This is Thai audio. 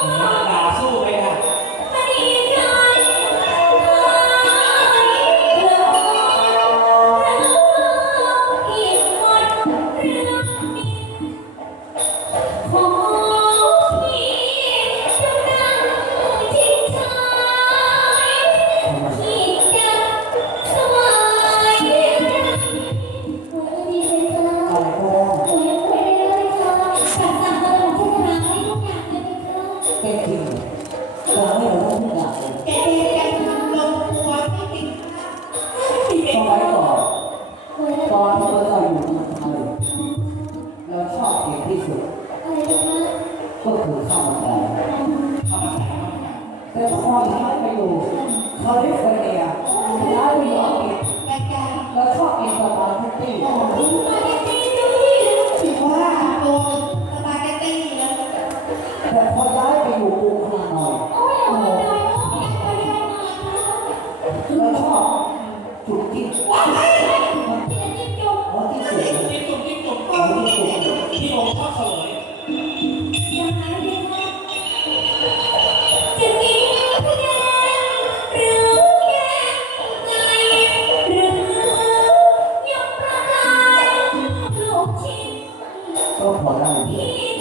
오! เป็นทีมเราให้เราต้องทุกอย่างเลยแกเองแกทำลงตัวไม่ติดสมัยก่อนตอนที่เราอยู่เมืองไทยเราชอบกินที่สุดก็คือข้าวมันไก่แต่พอย้ายไปอยู่แคลิฟอร์เนียย้ายไปอยู่อังกฤษแกแกเราชอบกินสปาเกตตี้ถือว่าตัวสปาเกตตี้แต่พอย้าย โอ้ยู่ปูขนาดหน่อยคือชอบจุดที่ชอบว่าที่สุดที่สุดที่สุดที่สุดที่ผมชอบเฉลยก็พอได้